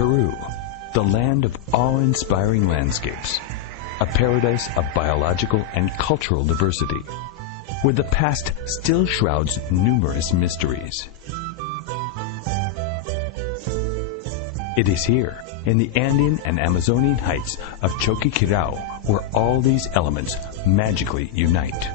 Peru, the land of awe-inspiring landscapes, a paradise of biological and cultural diversity, where the past still shrouds numerous mysteries. It is here, in the Andean and Amazonian heights of Chuqui K'iraw, where all these elements magically unite.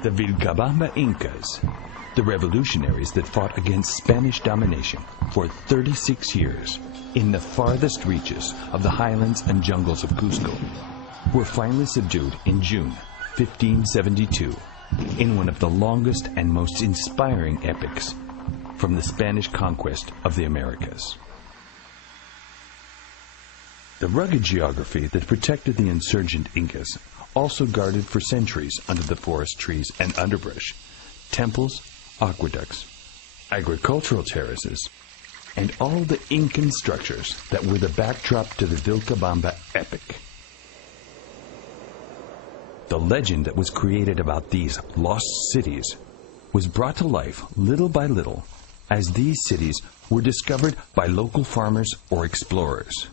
The Vilcabamba Incas, the revolutionaries that fought against Spanish domination for 36 years in the farthest reaches of the highlands and jungles of Cusco, were finally subdued in June 1572 in one of the longest and most inspiring epics from the Spanish conquest of the Americas. The rugged geography that protected the insurgent Incas also guarded for centuries under the forest trees and underbrush temples, aqueducts, agricultural terraces, and all the Incan structures that were the backdrop to the Vilcabamba epic. The legend that was created about these lost cities was brought to life little by little as these cities were discovered by local farmers or explorers.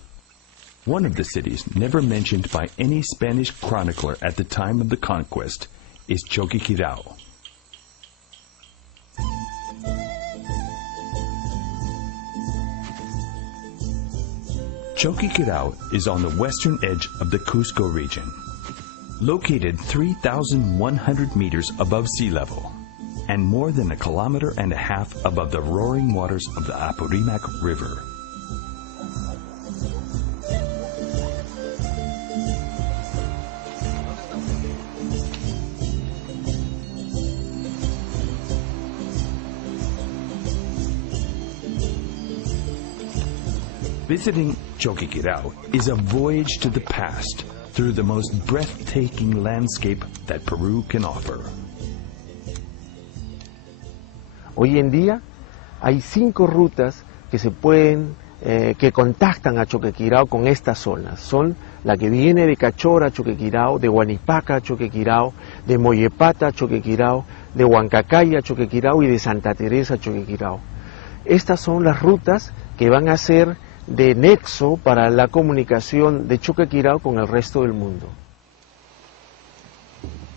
One of the cities never mentioned by any Spanish chronicler at the time of the conquest is Chuqui K'iraw. Chuqui K'iraw is on the western edge of the Cusco region, located 3,100 meters above sea level and more than 1.5 kilometers above the roaring waters of the Apurimac River. Visiting Chuqui K'iraw is a voyage to the past through the most breathtaking landscape that Peru can offer. Hoy en día hay 5 rutas que se pueden que contactan a Choquequirao con estas zonas. Son la que viene de Cachora a Choquequirao, de Huanipaca a Choquequirao, de Mollepata a Choquequirao, de Huancacay a Choquequirao y de Santa Teresa a Choquequirao. Estas son las rutas que van a ser de nexo para la comunicación de Chuqui K'iraw con el resto del mundo.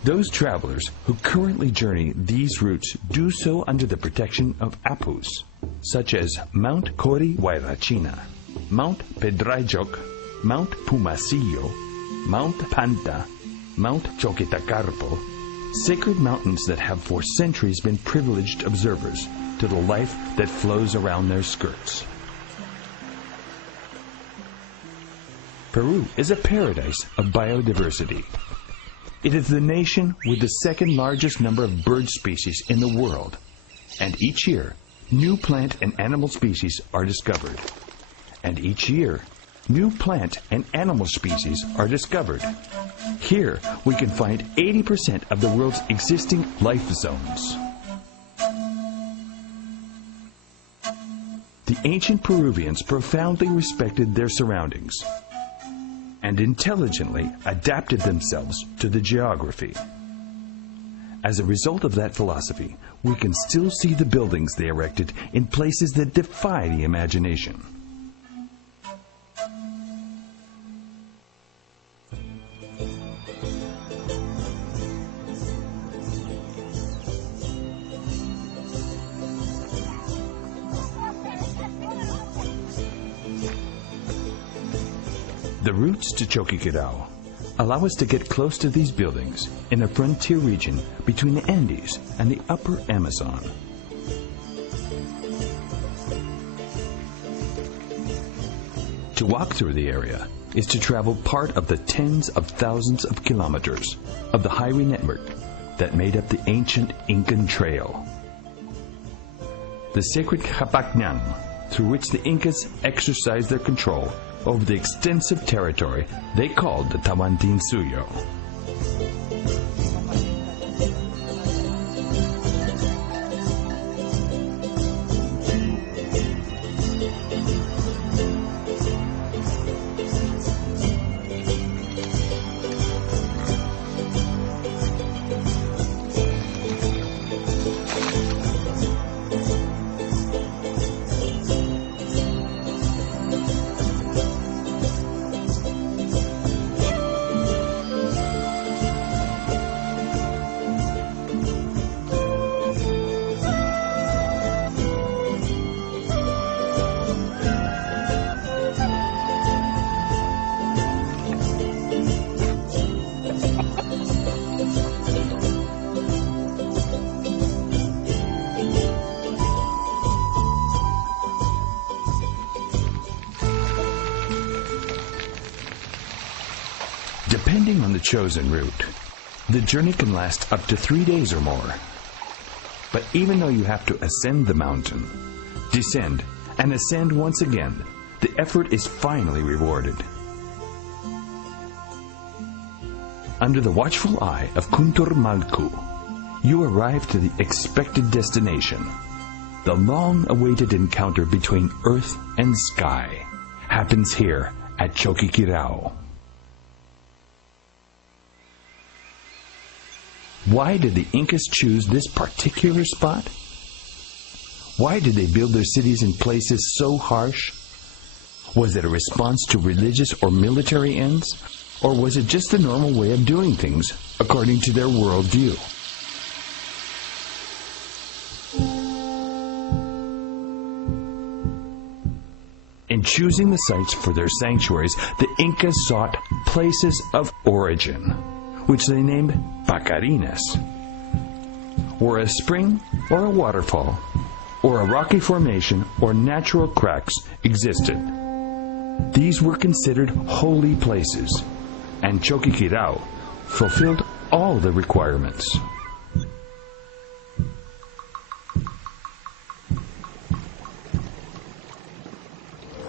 Those travelers who currently journey these routes do so under the protection of apus, such as Mount Cori Huayrachina, Mount Pedrayoc, Mount Pumasillo, Mount Panta, Mount Choquetacarpo, sacred mountains that have for centuries been privileged observers to the life that flows around their skirts. Peru is a paradise of biodiversity. It is the nation with the second largest number of bird species in the world, and each year, new plant and animal species are discovered. And each year, new plant and animal species are discovered. Here, we can find 80% of the world's existing life zones. The ancient Peruvians profoundly respected their surroundings and intelligently adapted themselves to the geography. As a result of that philosophy, we can still see the buildings they erected in places that defy the imagination. The routes to Chuqui K'iraw allow us to get close to these buildings in a frontier region between the Andes and the upper Amazon. To walk through the area is to travel part of the tens of thousands of kilometers of the highway network that made up the ancient Incan Trail. The sacred Capacñan, through which the Incas exercised their control over the extensive territory they called the Tawantinsuyo. Depending on the chosen route, the journey can last up to 3 days or more. But even though you have to ascend the mountain, descend, and ascend once again, the effort is finally rewarded. Under the watchful eye of Kuntur Malku, you arrive to the expected destination. The long-awaited encounter between earth and sky happens here at Chuqui K'iraw. Why did the Incas choose this particular spot? Why did they build their cities in places so harsh? Was it a response to religious or military ends? Or was it just the normal way of doing things according to their worldview? In choosing the sites for their sanctuaries, the Incas sought places of origin, which they named Pacarinas, where a spring or a waterfall, or a rocky formation or natural cracks existed. These were considered holy places, and Chuqui K'iraw fulfilled all the requirements.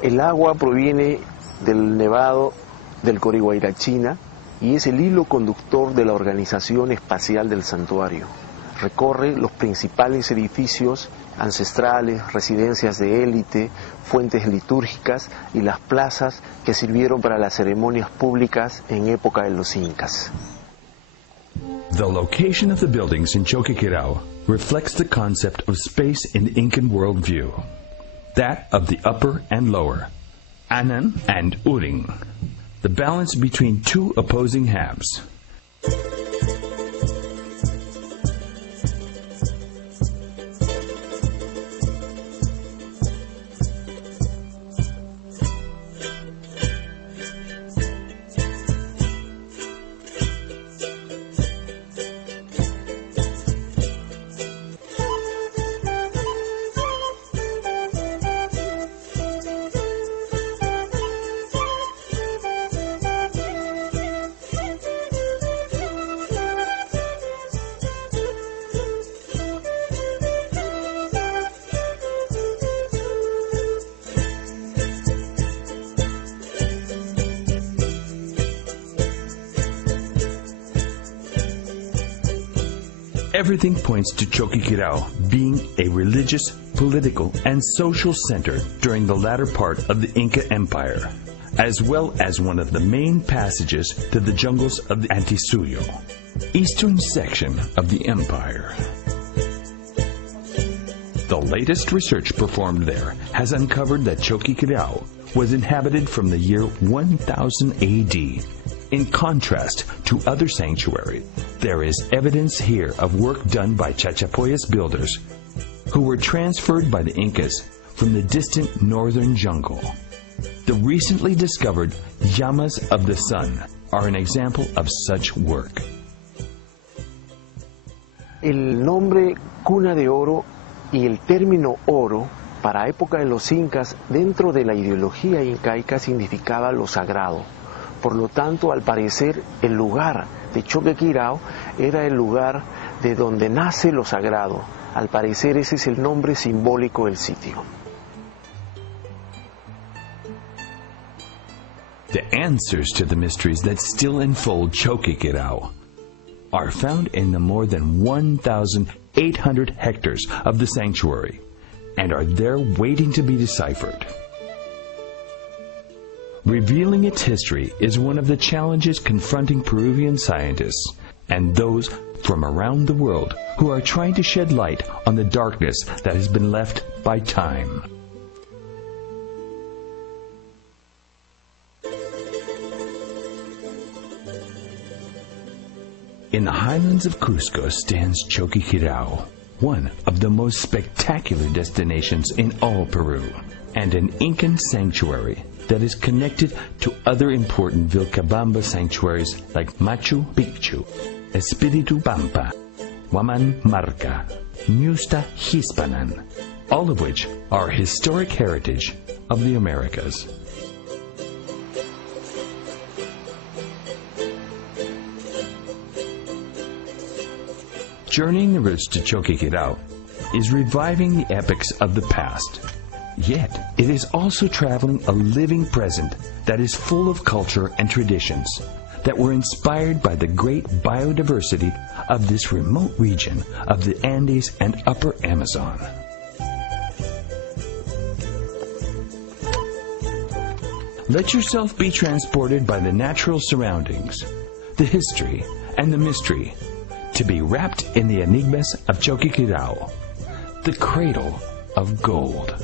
El agua proviene del nevado del Corihuayrachina y es el hilo conductor de la organización espacial del santuario. Recorre los principales edificios ancestrales, residencias de élite, fuentes litúrgicas y las plazas que sirvieron para las ceremonias públicas en época de los incas. The location of the buildings in Chuqui K'iraw reflects the concept of space in the Incan worldview, that of the upper and lower, Anan and Uring, the balance between two opposing halves. Everything points to Chuqui K'iraw being a religious, political, and social center during the latter part of the Inca Empire, as well as one of the main passages to the jungles of the Antisuyo, eastern section of the empire. The latest research performed there has uncovered that Chuqui K'iraw was inhabited from the year 1000 AD. In contrast to other sanctuaries, there is evidence here of work done by Chachapoyas builders who were transferred by the Incas from the distant northern jungle. The recently discovered llamas of the sun are an example of such work. El nombre Cuna de Oro y el término oro para época de los incas dentro de la ideología incaica significaba lo sagrado. Por lo tanto, al parecer, el lugar de Chuqui K'iraw era el lugar de donde nace lo sagrado. Al parecer, ese es el nombre simbólico del sitio. The answers to the mysteries that still enfold Chuqui K'iraw are found in the more than 1,800 hectares of the sanctuary and are there waiting to be deciphered. Revealing its history is one of the challenges confronting Peruvian scientists and those from around the world who are trying to shed light on the darkness that has been left by time. In the highlands of Cusco stands Chuqui K'iraw, one of the most spectacular destinations in all Peru, and an Incan sanctuary that is connected to other important Vilcabamba sanctuaries like Machu Picchu, Espiritu Pampa, Huaman Marca, Ñusta Hispanan, all of which are historic heritage of the Americas. Journeying the routes to Chuqui K'iraw is reviving the epics of the past. Yet, it is also traveling a living present that is full of culture and traditions that were inspired by the great biodiversity of this remote region of the Andes and Upper Amazon. Let yourself be transported by the natural surroundings, the history, and the mystery, to be wrapped in the enigmas of Chuqui K'iraw, the cradle of gold.